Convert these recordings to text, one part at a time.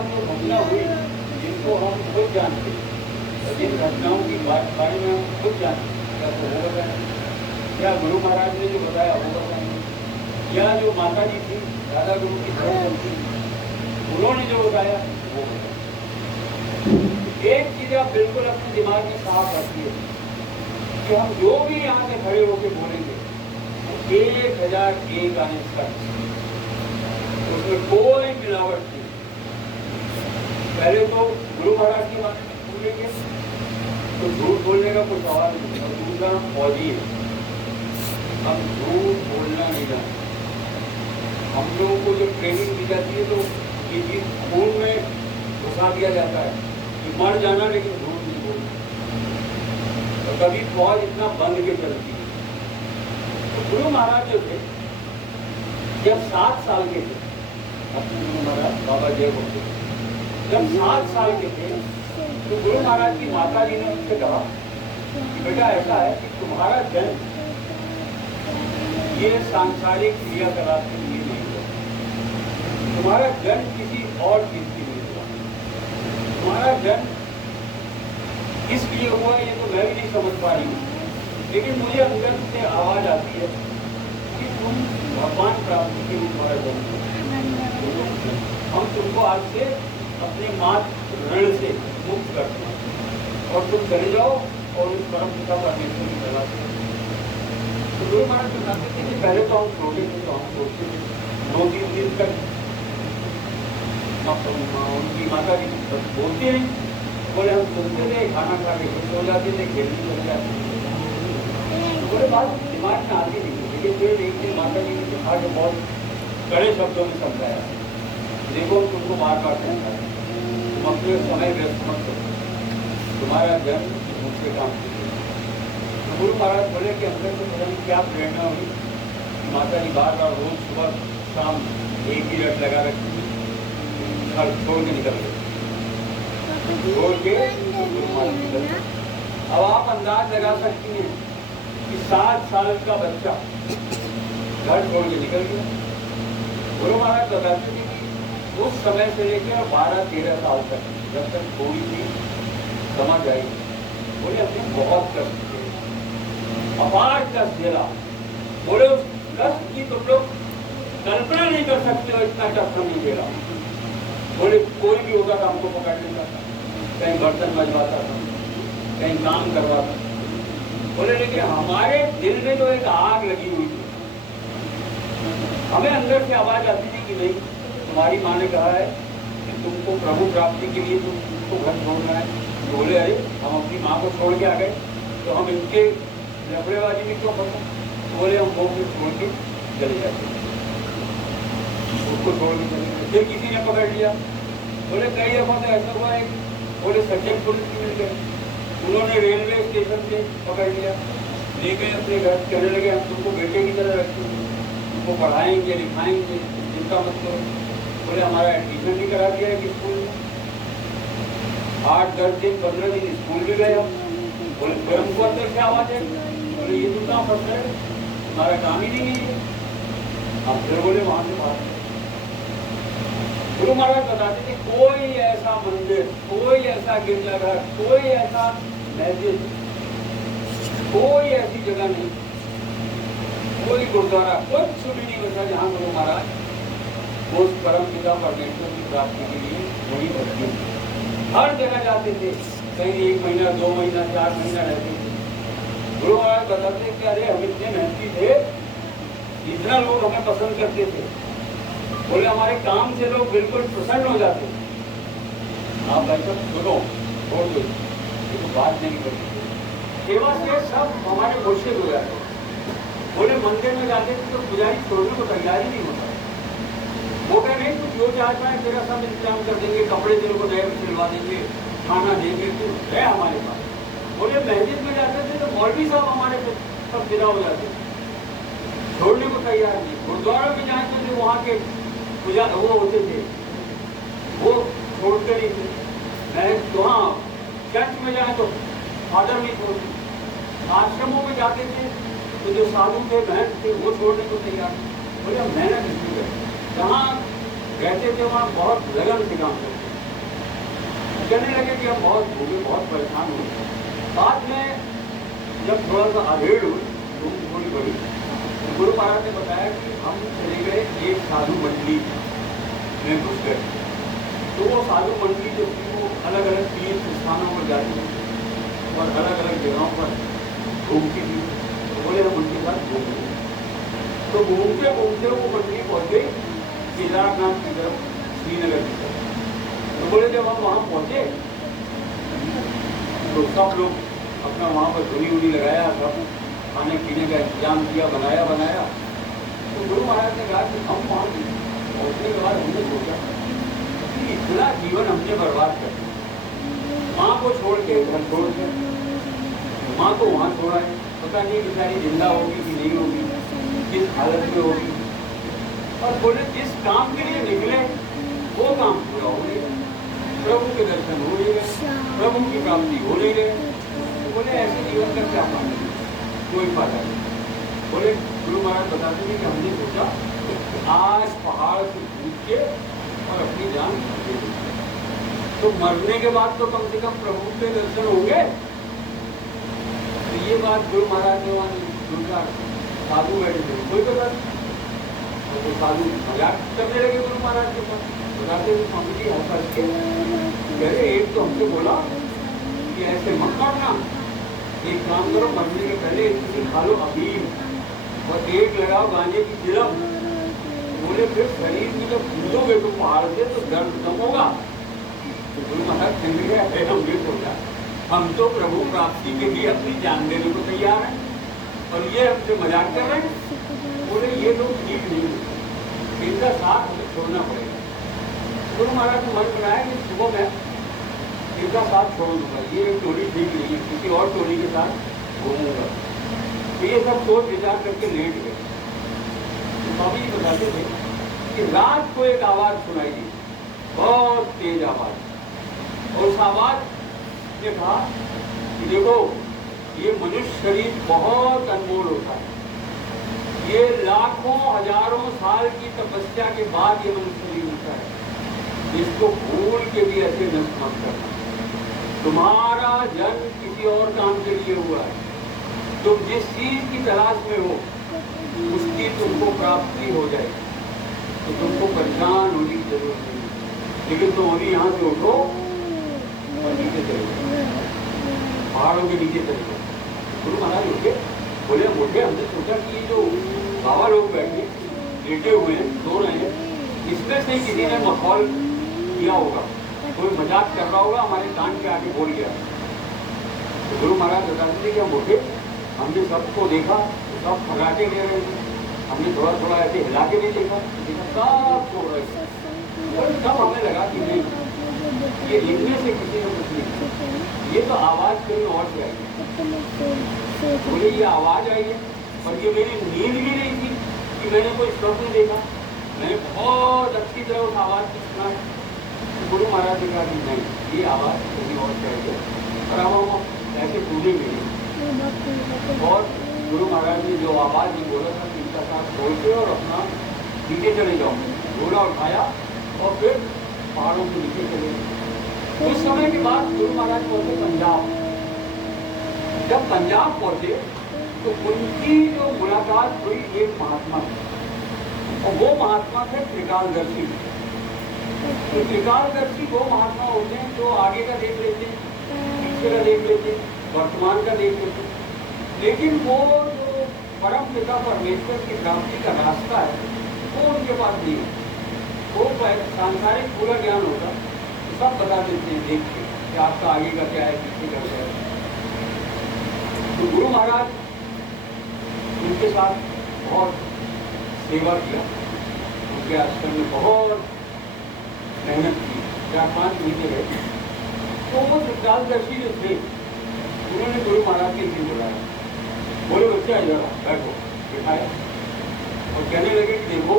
साथ जो घटना हुई जिनको हम खुद जानते हैं, जिन घटनाओं की बारे में हम खुद जानते हैं, क्या तो वो बताएं, या गुरु महाराज ने जो बताया वो बताएंगे, या जो माता जी थी दादा गुरु की तरफ थी उन्होंने जो बताया वो बताया। एक चीज आप बिल्कुल अपने दिमाग में साफ रखिए कि हम जो भी यहाँ से खड़े होकर बोलेंगे 1001 आने तक उसमें कोई मिलावट नहीं। पहले तो गुरु महाराज की बात बोलेंगे तो झूठ बोलने का कोई सवाल नहीं, और दूसरा हम फौजी है, हम झूठ बोलना नहीं जानते। हम लोगों को जो ट्रेनिंग दी जाती है तो ये चीज खून में घुसा दिया जाता है कि मर जाना लेकिन झूठ नहीं बोलना। तो कभी फौज इतना बंद के चलती है। तो गुरु महाराज जो थे जब 7 साल के थे, अपने गुरु महाराज बाबा जय बोलते जब 7 साल के थे तो गुरु महाराज की माता जी ने उनसे कहा कि बेटा ऐसा है कि तुम्हारा जन्म ये सांसारिक क्रियाकलाप के लिए नहीं हुआ, तुम्हारा जन्म किसी और चीज के लिए हुआ। तुम्हारा जन्म किस लिए हुआ ये तो मैं भी नहीं समझ पा रही हूँ, लेकिन मुझे अंदर से आवाज आती है कि तुम भगवान प्राप्ति के लिए तुम्हारा जन्म हुआ। हम तुमको आज से अपने मात्र ऋण से मुक्त करते हैं और तुम चले जाओ और उस परम पिता परमेश्वर की सेवा से। तो गुरु महाराज बताते थे कि पहले तो हम छोटे थे तो हम सोचते थे 2-3 दिन तक उनकी माता जी बोलते नहीं, बोले हम सुनते थे, खाना खा के खुश हो जाते थे, खेलने चले जाते थे। बोले बात दिमाग में आती नहीं, लेकिन फिर एक दिन माता जी ने कहा जो बहुत कड़े शब्दों में समझाया, देखो तुमको बार बार कहता है तुम अपने समय व्यस्त मत करो, तुम्हारा जन्म मुझसे काम कीजिए। तो गुरु महाराज बोले कि अंदर से मेरे क्या प्रेरणा हुई, माता जी बार बार रोज सुबह शाम एक ही रट लगा रखती थी, घर छोड़ के निकल गए, छोड़ के गुरु महाराज निकल गए। अब आप अंदाज लगा सकती हैं कि 7 साल का बच्चा घर छोड़ के निकल गया। गुरु महाराज बताते थे कि उस समय से लेकर 12-13 साल तक जब तक थोड़ी सी समझ आई, बोले अपने बहुत कष्ट थे, अपार कष्ट झेला। बोले उस कष्ट की तुम लोग कल्पना नहीं कर सकते हो, इतना कष्ट नहीं झेला। बोले कोई भी होगा तो हमको पकड़ लेता था, कहीं बर्तन मजवाता था, कहीं काम करवाता था। बोले लेकिन हमारे दिल में जो एक आग लगी हुई थी, हमें अंदर से आवाज आती थी कि नहीं तुम्हारी माँ ने कहा है कि तुमको प्रभु प्राप्ति के लिए तुमको घर छोड़ना है। बोले अरे हम अपनी माँ को छोड़ के आ गए तो हम इनके लफड़ेबाजी में क्यों फंसे। बोले हम वो फिर छोड़ के चले जाते, उसको छोड़ के चले गए। फिर किसी ने पकड़ लिया। बोले कई दफा तो ऐसा हुआ है, बोले सचिन पुलिस मिल गए, उन्होंने रेलवे स्टेशन से पकड़ लिया, ले गए अपने घर, कहने लगे हम तुमको बेटे की तरह रखेंगे, तुमको पढ़ाएंगे लिखाएंगे, चिंता मत करो। बोले हमारा एडमिशन भी करा दिया है कि स्कूल में, 8-10 दिन 15 दिन स्कूल भी गए हम। बोले फिर हमको अंदर से आवाज है, बोले ये तो कहाँ फंस रहे, हमारा काम ही नहीं है। हम फिर बोले वहां से बात। गुरु महाराज बताते थे कोई ऐसा मंदिर, कोई ऐसा गिरजाघर, कोई ऐसा मस्जिद, कोई ऐसी जगह नहीं, कोई गुरुद्वारा, कुछ भी नहीं बचा जहाँ गुरु महाराज उस परम पिता परमेश्वर की प्राप्ति के लिए वही भक्ति। हर जगह जाते थे, कहीं 1 महीना 2 महीना 4 महीना रहते थे। गुरु महाराज बताते कि अरे हम इतने मेहनती थे, इतना लोग हमें पसंद करते थे, बोले हमारे काम से लोग बिल्कुल प्रसन्न हो जाते। आप ऐसा सुनो, छोड़ दो, ये तो बात नहीं करते, सेवा से सब हमारे मुर्शिद हो जाते। बोले मंदिर में जाते थे तो पुजारी छोड़ने को तैयार ही नहीं होता, वो कह नहीं तू जो चाहता है तेरा सब इंतजाम कर देंगे, कपड़े तेरे को नए सिलवा देंगे, खाना देंगे, तू है हमारे पास। बोले मस्जिद में जाते थे तो मौलवी साहब हमारे सब फिदा हो जाते, छोड़ने को तैयार नहीं। गुरुद्वारा में जाते थे वहाँ के पूजा वो होते थे, वो छोड़ते नहीं थे। मैं तो हाँ चर्च में जाए तो फादर नहीं छोड़ते, आश्रमों में जाते थे तो जो साधु थे बहन थे वो छोड़ने को तैयार। बोले हम मेहनत इसलिए करें, जहाँ रहते थे वहाँ बहुत लगन से काम करते थे। कहने लगे कि हम बहुत भूखे, बहुत परेशान हुए। बाद में जब थोड़ा सा अधेड़ हुई, धूप थोड़ी बड़ी, तो गुरु महाराज ने बताया कि हम चले गए एक साधु मंडली में घुस गए। तो वो साधु मंडली जो थी वो अलग अलग तीर्थ स्थानों पर जाती थी और अलग अलग जगहों पर घूमती थी। तो बोले हम उनके साथ घूम गए। तो घूमते घूमते वो मंडली पहुँच गई केदारनाथ की तरफ, श्रीनगर की तरफ। तो बोले जब हम वहाँ पहुँचे तो सब लोग अपना वहाँ पर धुनी उनी लगाया, सब खाने पीने का इंतजाम किया, बनाया। तो गुरु महाराज ने कहा कि हम वहाँ पहुँचने के बाद हमने सोचा कि इतना जीवन हमने बर्बाद कर दिया। माँ को छोड़ के, घर छोड़ के, माँ को वहाँ छोड़ा है, पता नहीं बेचारी जिंदा होगी कि नहीं होगी, किस हालत में होगी। और बोले जिस काम के लिए निकले वो काम पूरा हो गया, प्रभु के दर्शन हो नहीं गए, प्रभु की प्राप्ति हो नहीं गए। तो बोले ऐसे जीवन का क्या काम है, कोई फायदा नहीं। बोले गुरु महाराज बताते थे कि हमने सोचा कि आज पहाड़ से कूद के और अपनी जान दे दी, तो मरने के बाद तो कम से कम प्रभु के दर्शन होंगे। तो ये बात गुरु महाराज ने वहाँ साधु बैठे थे, कोई पता नहीं। तो वो साधु मजाक करने लगे गुरु महाराज के साथ, बताते थे स्वामी जी हंस के, अरे एक तो हमसे बोला कि ऐसे मत करना, एक काम करो मरने के पहले किसी खा लो अफीम और एक लगाओ गांजे की चिलम। बोले फिर शरीर में जब कूदोगे तो पहाड़ से तो दर्द कम होगा। तो गुरु महाराज कहने लगे हमने सोचा हम तो प्रभु प्राप्ति के लिए अपनी जान देने को तैयार हैं और ये हमसे मजाक कर रहे हैं। बोले ये लोग ठीक नहीं, इनका साथ हमें छोड़ना पड़ेगा। गुरु महाराज ने मन बनाया कि सुबह में इनका साथ छोड़ दूंगा, ये एक टोली ठीक नहीं है, किसी और टोली के साथ घूमूंगा। तो ये सब सोच विचार करके लेट गए। तो स्वामी जी बताते थे कि रात को एक आवाज सुनाई दी, बहुत तेज आवाज, और उस आवाज ने कहा कि देखो ये मनुष्य शरीर बहुत अनमोल होता है, ये लाखों हजारों साल की तपस्या के बाद ये मनुष्य शरीर होता है, इसको भूल के भी ऐसे नष्ट मत करना। तुम्हारा जन्म किसी और काम के लिए हुआ है, तुम जिस चीज की तलाश में हो उसकी तुमको प्राप्ति हो जाएगी, तो तुमको परेशान होने की जरूरत नहीं। लेकिन तुम अभी यहाँ से उठो और नीचे चले जाओ, पहाड़ों के नीचे चले जाओ। गुरु महाराज उठे, बोले हम उठे, हमने सोचा कि ये जो बाबा लोग बैठे लेटे हुए हैं, सो रहे हैं, इसमें से किसी ने मखौल किया होगा, कोई मजाक कर रहा होगा, हमारे कान के आगे बोल गया। तो गुरु महाराज बताते थे कि हम उठे, हमने सबको देखा, सब फगाटे ले रहे थे, हमने थोड़ा थोड़ा ऐसे हिला के भी देखा, सब सो रहे थे। और तब हमें लगा कि नहीं, ये इनमें से किसी ने कुछ नहीं, ये तो आवाज कहीं और से आई। बोले ये आवाज आई है, और ये मेरी नींद भी नहीं थी कि मैंने कोई स्वप्न देखा, मैंने बहुत अच्छी तरह उस आवाज को सुना। गुरु महाराज ने कहा कि नहीं, ये आवाज कहीं और से आई है, और अब हम ऐसे पूजेंगे। और गुरु महाराज ने जो आवाज ही बोला था कि इनका साथ छोड़ के और अपना नीचे चले जाओ, घोड़ा उठाया और फिर पहाड़ों के नीचे चले गए। कुछ समय के बाद गुरु महाराज पहुंचे पंजाब। जब पंजाब पहुंचे तो उनकी जो मुलाकात हुई एक महात्मा से, और वो महात्मा थे त्रिकालदर्शी। तो त्रिकालदर्शी वो महात्मा होते हैं जो आगे का देख लेते हैं, पीछे का देख लेते हैं, वर्तमान का देख लेते हैं, लेकिन वो जो परम पिता परमेश्वर की प्राप्ति का रास्ता है वो उनके पास नहीं है। वो सांसारिक पूरा ज्ञान होगा तो सब बता देते हैं देख के कि आपका आगे का क्या है, पीछे का क्या है। तो गुरु महाराज उनके साथ बहुत सेवा किया, उनके आश्रम में बहुत मेहनत की, 4-5 महीने रहे। तो वो त्रिकालदर्शी जो थे उन्होंने गुरु महाराज के लिए बुलाया, बोले बच्चा इधर बैठो, बिठाया और कहने लगे कि देखो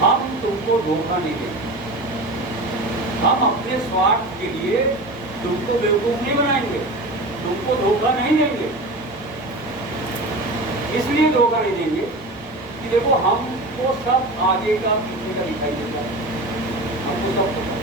हम तुमको धोखा नहीं देंगे, हम अपने स्वार्थ के लिए तुमको बेवकूफ नहीं बनाएंगे, तुमको धोखा नहीं देंगे। इसलिए धोखा नहीं देंगे कि देखो हम वो सब आगे का पीछे का दिखाई देता है, आपको सब पता है।